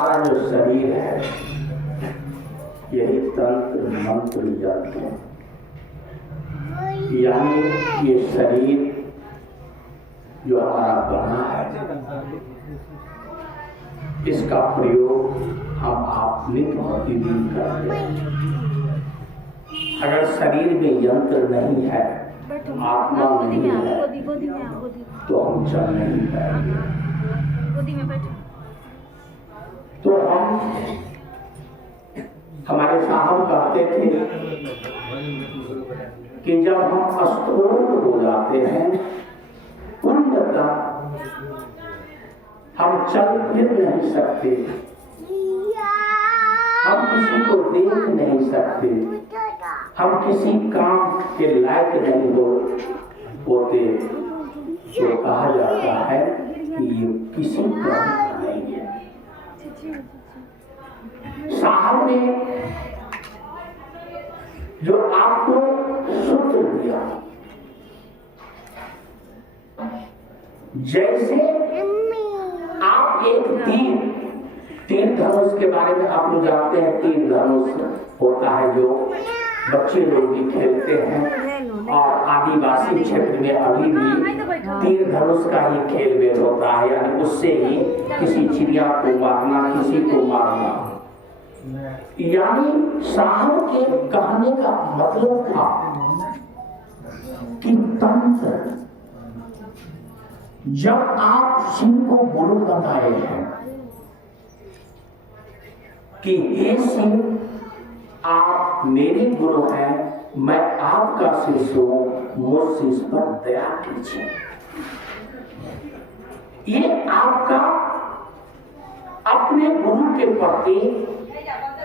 हमारा जो शरीर है यही तंत्र मंत्र यंत्र, यानी ये शरीर जो हमारा बना है इसका प्रयोग हम आप नित्य प्रतिदिन करते हैं। अगर शरीर में यंत्र नहीं है, आत्मा नहीं है, तो हम चल नहीं पाएंगे। तो हमारे साहब कहते थे कि जब हम अस्त्रोत हो जाते हैं पुण्य का, हम चल फिर नहीं सकते, हम किसी को देख नहीं सकते, हम किसी काम के लायक नहीं होते, तो कहा जाता है कि ये किसी का नहीं है। साहब ने जो आपको सूत्र दिया, जैसे आप एक तीर धनुष के बारे में आप लोग जानते हैं। तीर धनुष होता है जो बच्चे लोग भी खेलते हैं, और आदिवासी क्षेत्र में अभी भी तीर धनुष का ही खेल वेल होता है, यानी उससे ही किसी चिड़िया को मारना, किसी को मारना। यानी साहब के कहने का मतलब था कि तंत्र, जब आप सिंह को गुरु बनाए हैं कि हे सिंह आप मेरे गुरु हैं, मैं आपका शिष्य हूं, मुझसे इस पर दया कीजिए। ये आपका अपने गुरु के प्रति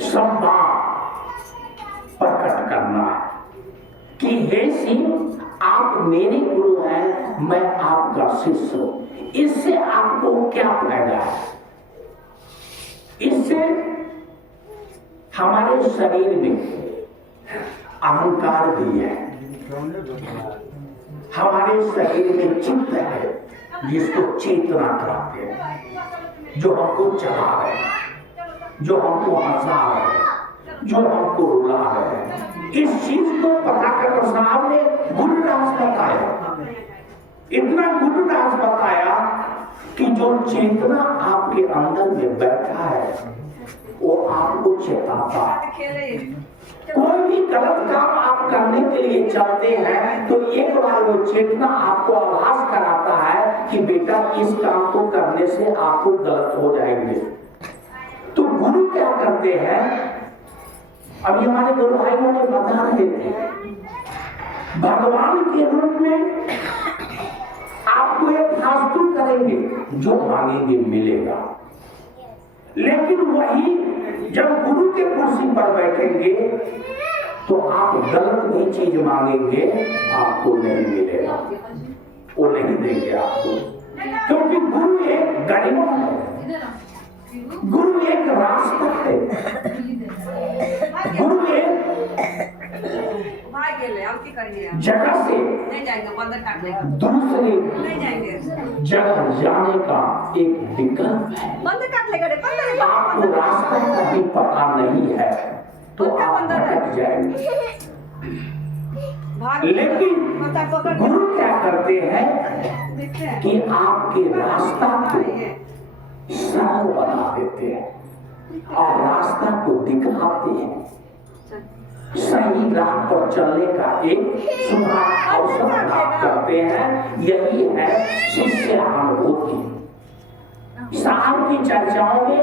सम्मान प्रकट करना है कि हे सिंह आप मेरे गुरु हैं, मैं आपका शिष्य हूं। इससे आपको क्या फायदा है? इससे हमारे शरीर में अहंकार भी है, हमारे शरीर में चित्त है जिसको चेतना कहते हैं, जो हमको चला रहे हैं, जो हमको हंसा रहे हैं, जो हमको रुला रहे हैं। इस चीज को पता कर साहब ने गुरु राज बताया, इतना गुरु राज बताया कि जो चेतना आपके अंदर में बैठा है वो आपको चेताता है। कोई भी गलत काम आप करने के लिए चलते हैं तो एक बार वो चेतना आपको आभास कराता है कि बेटा इस काम को करने से आपको गलत हो जाएंगे। तो गुरु क्या करते हैं, अभी हमारे गुरु भाइयों ने बता रहे थे, भगवान के रूप में आपको एक वस्तु करेंगे, जो मांगेंगे मिलेगा। लेकिन वही जब गुरु के कुर्सी पर बैठेंगे तो आप गलत भी चीज मांगेंगे, आपको नहीं मिलेगा, वो नहीं देंगे आपको, क्योंकि गुरु एक गरिमा है, गुरु एक रास्ता है, गुरु एक जगह से दूसरी जगह जाने का एक विकल्प है। आपको रास्ता का भी पता नहीं है तो आप भटक जाएंगे। लेकिन गुरु क्या करते हैं कि आपके रास्ता को सरल बना देते हैं और रास्ता को दिखाते हैं, सही राह पर चलने का एक सुधार अवसर प्राप्त करते हैं। यही है शिष्य अनुभूति। साहब की चर्चाओं में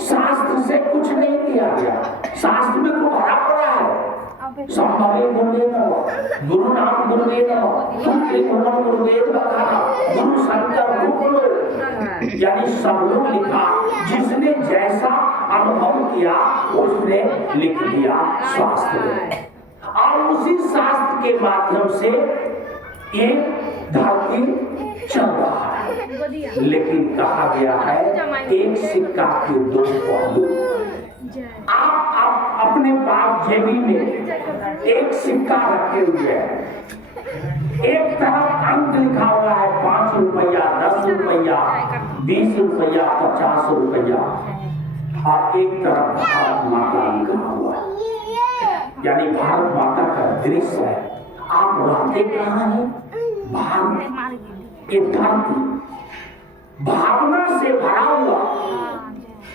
शास्त्र से कुछ नहीं दिया गया, शास्त्र में तो भरा पड़ा है, संभवे गुरुदेव गुरु नाम गुरुदेव गुरुदेव गुरु शंकर गुरु, यानी सब लोग लिखा, जिसने जैसा अनुभव किया उसने लिख दिया शास्त्र में, और उसी शास्त्र के माध्यम से एक धरती चल रहा है। लेकिन कहा गया है एक सिक्का के दो पहलू। आप अपने पास जेबी में एक सिक्का रखे हुए हैं, एक तरफ अंक लिखा हुआ है 5 रुपया, 10 रुपया, 20 रुपया 50 रुपया और एक तरफ भारत माता लिखा हुआ है, यानी भारत माता का दृश्य है। आप रहते कहाँ हैं? भारत, ये धरती भावना से भरा हुआ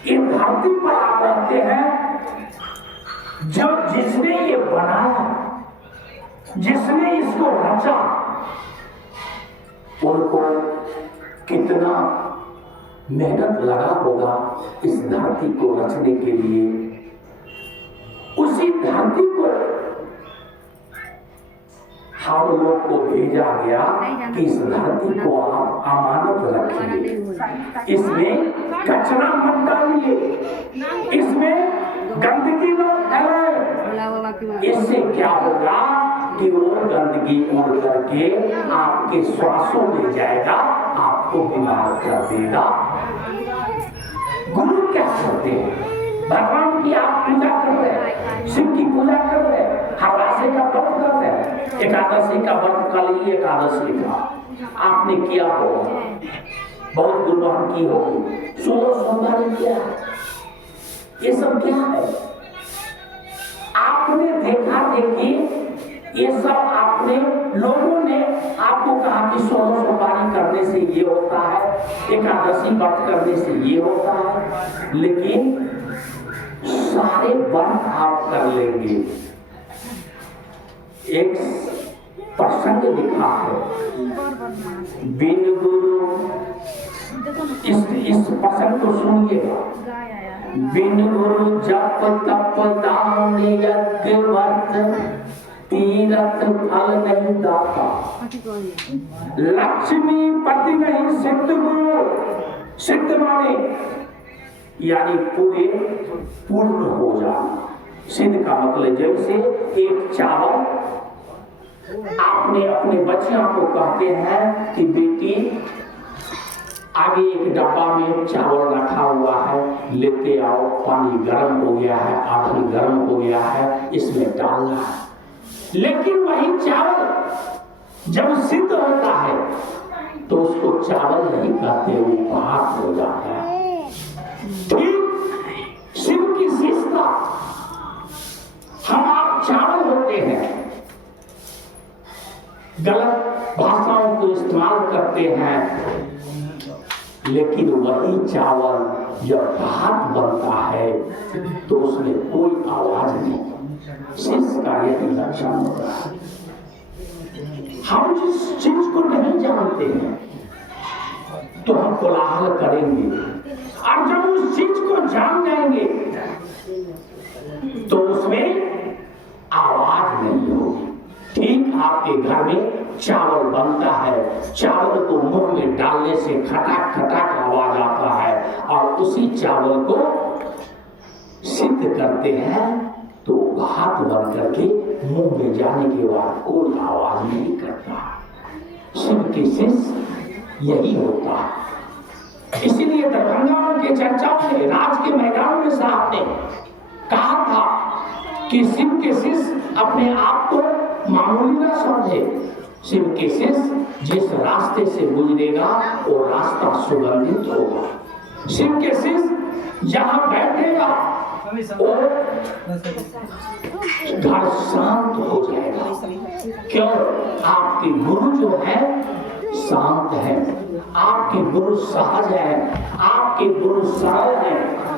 ये धरती पर आप रहते हैं। जब जिसने ये बनाया, जिसने इसको रचा, उनको कितना मेहनत लगा होगा इस धरती को रचने के लिए। उसी धरती को हम लोग को भेजा गया कि इस धरती को आप अमानत रखिए, इसमें कचरा मत डालिए, इसमें गंदगी मत फैलाए। इससे क्या होगा कि वो गंदगी उड़ करके आपके श्वासों में जाएगा, आपको बीमार कर देगा। गुरु क्या करते हैं? भगवान की आप पूजा कर रहे हैं, शिव की पूजा कर रहे हैं, हरवासे का व्रत कर रहे हैं, एकादशी का व्रत, कल ही एकादशी का आपने किया होगा, बहुत गुरुवार की होगी, 16 सोमवार किया। ये सब क्या है? आपने देखा देखी, ये सब आपने लोगों ने आपको कहा कि 16 सोमवारी करने से ये होता है, एकादशी व्रत करने से ये होता है, लेकिन सारे व्रत आप कर लेंगे। एक प्रसंग लिखा है, बिन गुरु, इस प्रसंग को सुनिएगा। बिन गुरु जप तप दान यज्ञ व्रत तीरथ फल नहीं दाता, लक्ष्मी पति नहीं सिद्ध गुरु। सिद्ध माने यानी पूरे पूर्ण हो जाना। सिद्ध का मतलब जैसे एक चावल आपने अपने बच्चियों को कहते हैं कि बेटी आगे एक डब्बा में चावल रखा हुआ है, लेते आओ, पानी गर्म हो गया है, आधन गर्म हो गया है, इसमें डालना है। लेकिन वही चावल जब सिद्ध होता है तो उसको चावल नहीं कहते, वो भात हो जाता है। ठीक शिव की शिष्टता, हम आप चावल होते हैं, गलत भाषाओं को इस्तेमाल करते हैं, लेकिन वही चावल जब भात बनता है तो उसमें कोई आवाज नहीं। शिष्य का यही लक्षण होता है। हम जिस चीज को नहीं जानते हैं तो हम कोलाहल करेंगे, और जब उस चीज को जान जाएंगे तो उसमें आवाज नहीं होगी। ठीक आपके घर में चावल बनता है, चावल को मुंह में डालने से खटाक खटाक आवाज आता है, और उसी चावल को सिद्ध करते हैं तो भात बन करके मुंह में जाने के बाद कोई आवाज नहीं करता। शिव के शिष्य यही होता है। इसीलिए दरभंगा के चर्चाओं में, राज के मैदान में साहब ने कहा था कि शिव के शिष्य अपने आप को मामूली न समझे। शिव के शिष्य जिस रास्ते से गुजरेगा वो रास्ता सुगंधित होगा। शिव के शिष्य जहां बैठेगा वो घर शांत हो जाएगा। क्यों? आपके गुरु जो है शांत है, आपके गुरु सहज है, आपके गुरु सरल है,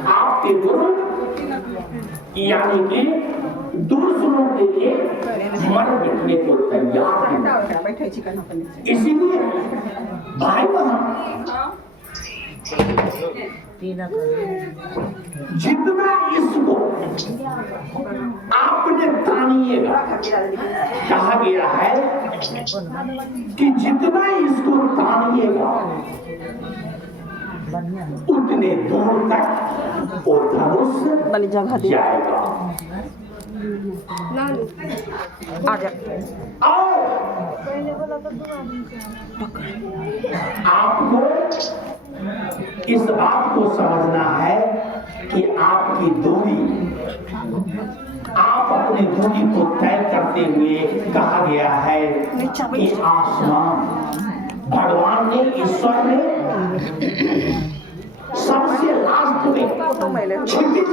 आपके गुरु यानी कि दूसरों के लिए मर मिटने को तैयार है। इसीलिए भाई बहन जितना इसको आपने तानिएगा, कहा गया है कि जितना इसको तानिएगा उतने दूर तक वो धनुष जाएगा। और आपको इस बात को समझना है कि आपकी दूरी, आप अपनी दूरी को तय करते हुए कहा गया है कि आसमान भगवान ने, ईश्वर ने सबसे लास्ट में